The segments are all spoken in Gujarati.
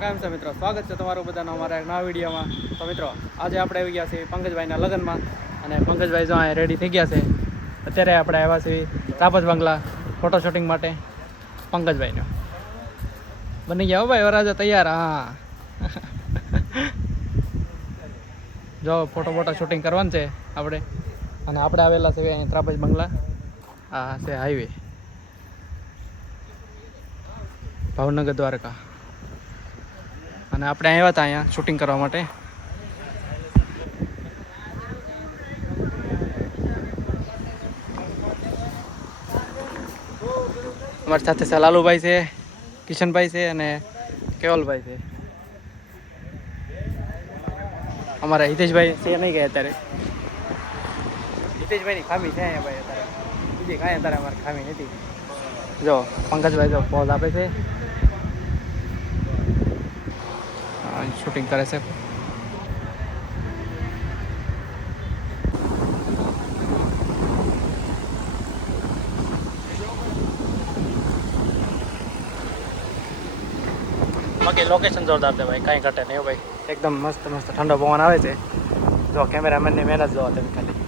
કેમ છે મિત્રો, સ્વાગત છે તમારું બધાનો અમારા એક નવા વિડીયોમાં. તો મિત્રો આજે આપણે આવી ગયા છીએ પંકજભાઈના લગ્નમાં અને પંકજભાઈ જો અહીંયા રેડી થઈ ગયા છે. અત્યારે આપણે આવ્યા છીએ તાપજ બંગલા ફોટો શૂટિંગ માટે. પંકજભાઈનો બની ગયા હો ભાઈ, વરાજા તૈયાર. હા જો ફોટો શૂટિંગ કરવાનું છે આપણે. અને આપણે આવેલા છે અહીંયા તાપજ બંગલા. આ છે હાઈવે ભાવનગર દ્વારકા. અને આપણે આવ્યા હતા અહીંયા શૂટિંગ કરવા માટે. અમારી સાથે છે લાલુભાઈ છે, કિશનભાઈ છે અને કેવલભાઈ છે. અમારા હિતેશભાઈ છે નહીં ગયા અત્યારે. હિતેશભાઈની ખામી છે અહીંયા ભાઈ અત્યારે, બીજી કાંઈ અત્યારે અમારે ખામી નથી. જો પંકજભાઈ જો પોઝ આપે છે, શૂટિંગ કરે છે. બાકી લોકેશન જોરદાર છે ભાઈ, કાંઈ ઘટે નહીં ભાઈ. એકદમ મસ્ત મસ્ત ઠંડો પવન આવે છે. જો કેમેરામેનની મહેનત જોવા તમે ખાલી.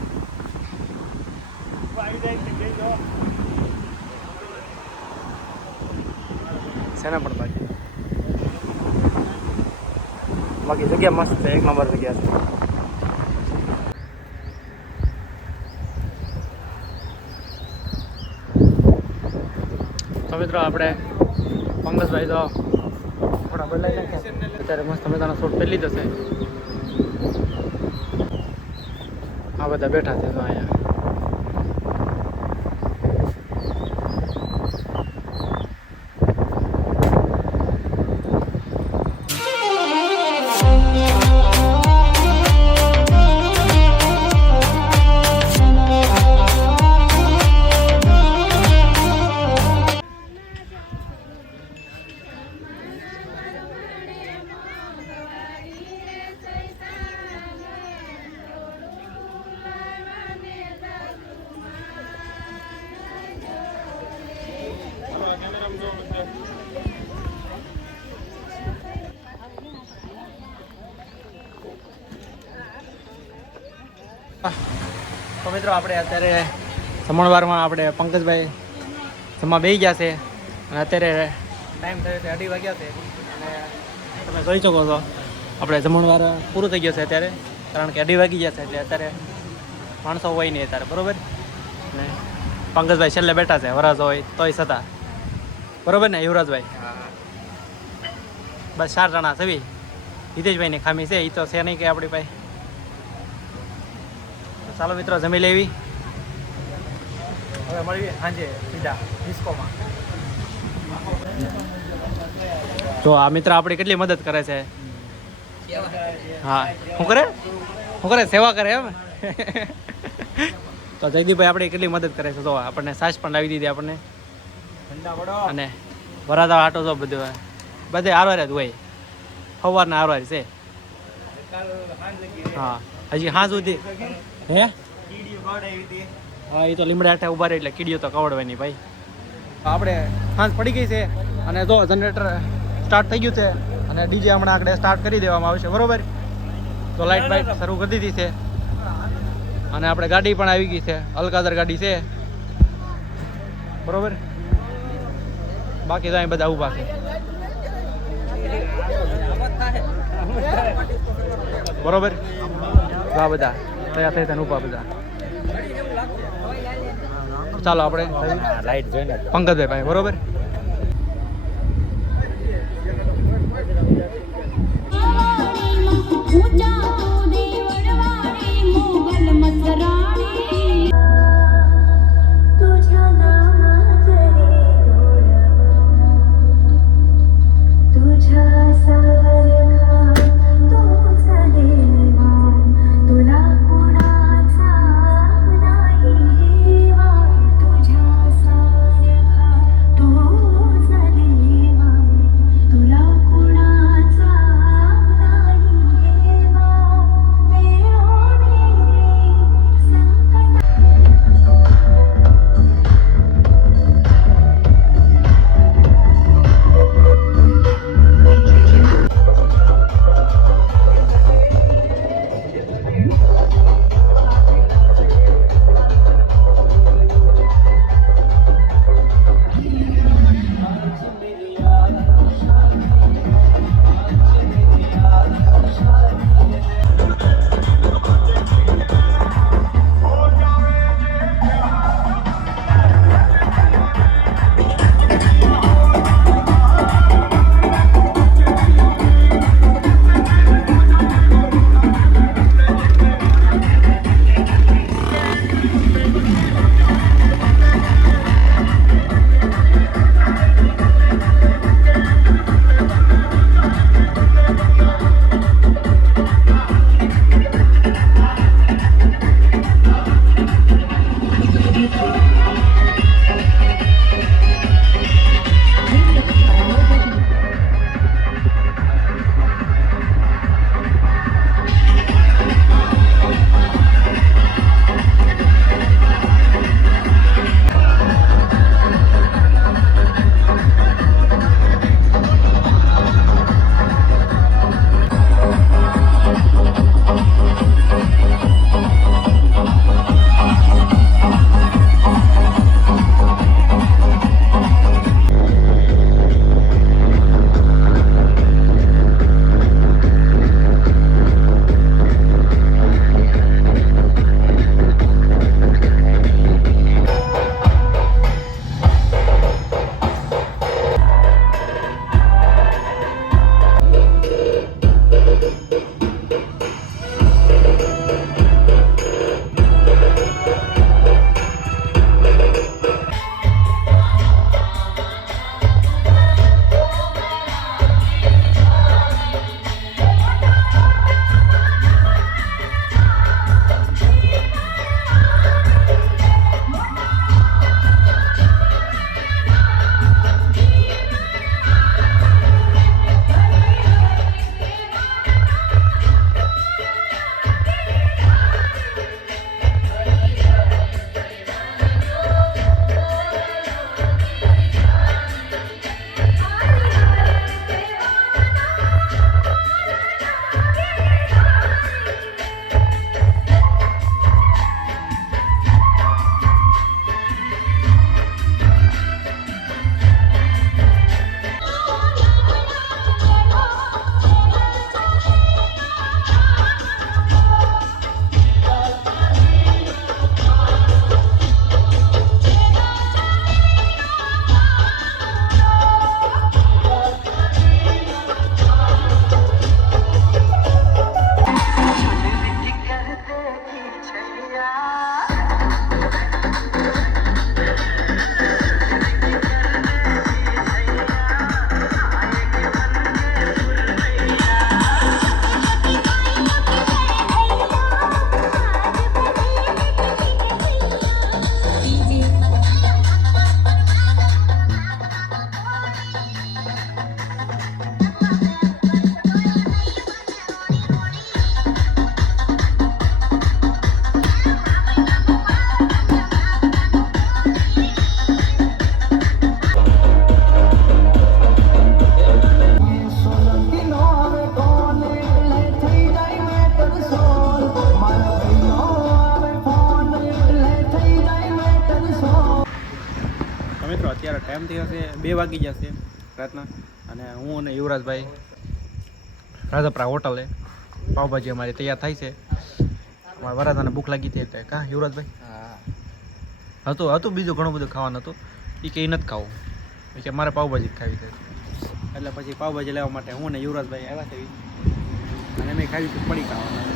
શેના પણ બાકી જગ્યા મસ્ત છે, એક નંબર જગ્યા છે. તો મિત્રો આપણે પંકજભાઈ તો થોડા બદલાઈ નાખ્યા અત્યારે, મસ્ત મજાનો શૂટ પહેલી જશે. આ બધા બેઠા છે તો અહીંયા. તો મિત્રો આપણે અત્યારે જમણવારમાં આપણે પંકજભાઈ જમવા બેસી ગયા છે. અને અત્યારે ટાઈમ થયો છે 2:30 વાગ્યા છે. અને તમે જોઈ શકો છો આપણે જમણવાર પૂરું થઈ ગયો છે અત્યારે, કારણ કે 2:30 વાગી ગયા છે. એટલે અત્યારે માણસો હોય નહીં અત્યારે, બરાબર ને. પંકજભાઈ છેલ્લે બેઠા છે, વરાજ હોય તોય છતાં, બરાબર ને યુવરાજભાઈ? બસ 4 જણા છે. હિતેશભાઈની ખામી છે, એ તો છે નહીં કે આપણી પાસે. ચાલો મિત્રો જમી લેવી, હવે મળીએ સાંજે સીધા ડિસ્કોમાં. તો આ મિત્ર આપણી કેટલી મદદ કરે છે. હા, શું કરે સેવા કરે એમ. તો જયદીપભાઈ આપણી કેટલી મદદ કરે છે. તો આપણને છાશ પણ લાવી દીધી આપણને. અને વરાદા આટો તો બધે આરવાર જ હોય, સવારના આરવાર છે. હા, હજી હાં સુધી હે. હા, એ તો લીમડા આઠે ઉભા રહે એટલે કીડીઓ તો કવડવાની ભાઈ. આપણે સાંજ પડી ગઈ છે અને જો જનરેટર સ્ટાર્ટ થઈ ગયું છે અને ડીજે હમણાં આગળ સ્ટાર્ટ કરી દેવામાં આવશે, બરોબર? તો લાઇટ બાઇટ શરૂ કરી દીધી છે અને આપણે ગાડી પણ આવી ગઈ છે, અલકાદર ગાડી છે, બરોબર? બાકી તો અહીં બધા ઊભા છે, બરોબર? આ બધા તૈયાર થઈ ઊભા બધા. ચાલો આપણે લાઈટ જોઈને પંકજભાઈ ભાઈ, બરોબર? तुझ्या सारखा મિત્રો અત્યારે ટાઈમ થઈ હશે 2 વાગી જશે રાતના, અને હું અને યુવરાજભાઈ રાજાપરા હોટલે પાવભાજી અમારી તૈયાર થાય છે. અમારા વરાતાને ભૂખ લાગી હતી એટલે કાં યુવરાજભાઈ હતું બીજું ઘણું બધું ખાવાનું હતું. એ કે નથી ખાવું, એ કે મારે પાવભાજી જ ખાવી છે. એટલે પછી પાવભાજી લેવા માટે હું ને યુવરાજભાઈ આવ્યા છે, અને મેં ખાવી હતી પડી ખાવાના.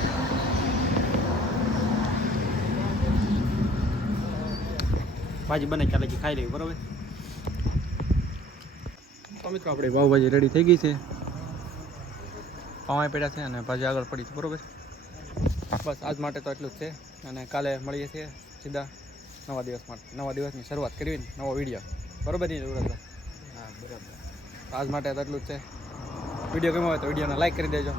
ભાજી બને ચાલે કે ખાઈ લેવી, બરાબર. તો મિત્રો આપણી પાવભાજી રેડી થઈ ગઈ છે, પાવા પડ્યા છે અને ભાજી આગળ પડી છે, બરાબર. બસ આજ માટે તો એટલું જ છે, અને કાલે મળીએ છીએ સીધા નવા દિવસ માટે. નવા દિવસની શરૂઆત કરવી ને નવો વિડીયો, બરાબર નહીં યુવરાજભાઈ? હા બરાબર. આજ માટે તો એટલું જ છે. વિડીયો ગમ્યો હોય તો વિડીયોને લાઈક કરી દેજો.